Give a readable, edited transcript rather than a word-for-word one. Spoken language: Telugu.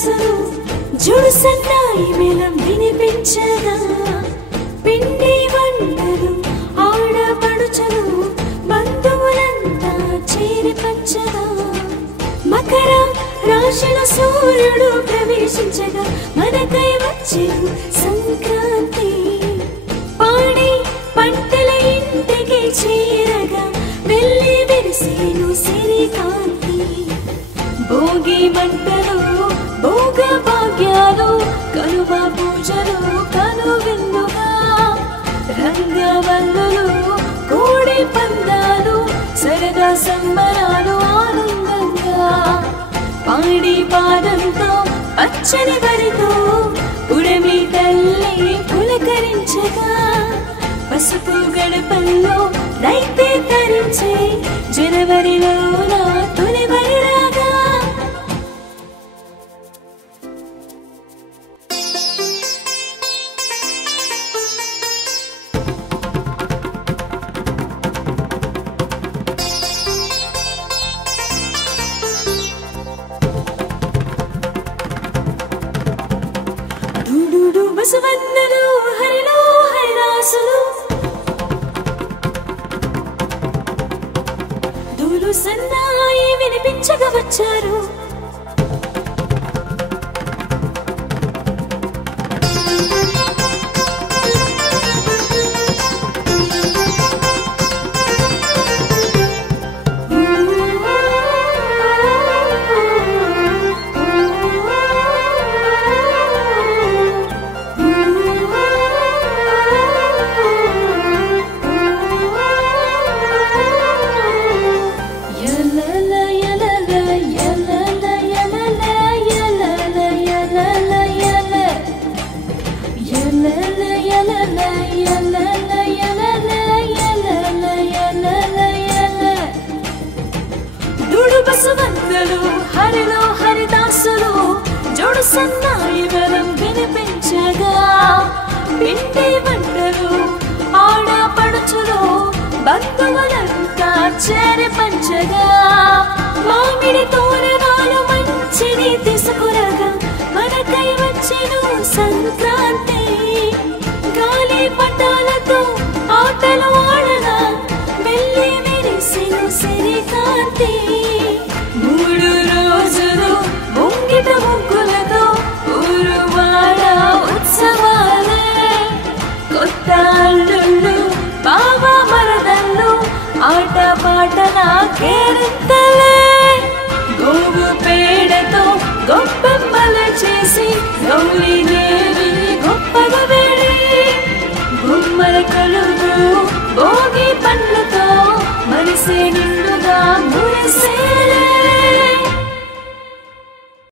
హరిదాసులు జుడు సన్నాయి మేళం వినిపించగా పిండి వంటలు ఆడపడుచులు బంధువులంతా చేరి పంచగా మకర రాశిలో సూర్యుడు ప్రవేశించగా మనకై వచ్చేను సంక్రాంతి పాడి పంటల ఇంటికి చేరగా వెళ్ళి విరిసేను సిరికాంతి భోగి మంటలు భోగ భాగ్యాలు కనుమ పూజలు కనువిందుగా రంగవల్లులు కోడి పందాలు సరదా సంబరాలు ఆనందంగా పాడి పాదంతో పచ్చని వరితో ఉడమి తల్లి పులకరించగా పసుపు గడపల్లో రైతే తరించే జనవరిలో నా తొలి వరిరాగా బసవన్నలు హరిలో హరిదాసులు దూలు సన్నాయి వినిపించగా వచ్చారు బసవన్నలు హరిలో హరిదాసులు జోడు సన్నాయి మేళం వినిపించగా పిండి వంటలు ఆడపడుచులు బంధువులంతా చేరి పంచగా మామిడి తోరణాలు మంచిని తీసుకురగా మనకై వచ్చెను సంక్రాంతి గాలి పటాలతో ఆటలు ఆడగా వెళ్ళి విరిసెను సిరికాంతి మూడు రోజులు ముంగిట ముగ్గులతో ఊరువాడ ఉత్సవాలే కొత్త అల్లుళ్ళు బావ మరదళ్ళు ఆట పాటల కేరింతలే గోవు పేడతో గొప్పెమ్మలు చేసి గౌరీదేవి గొప్పగా వేడి గుమ్మల కలుగు భోగి పండ్లతో మరిసే నిండుగా మురిసే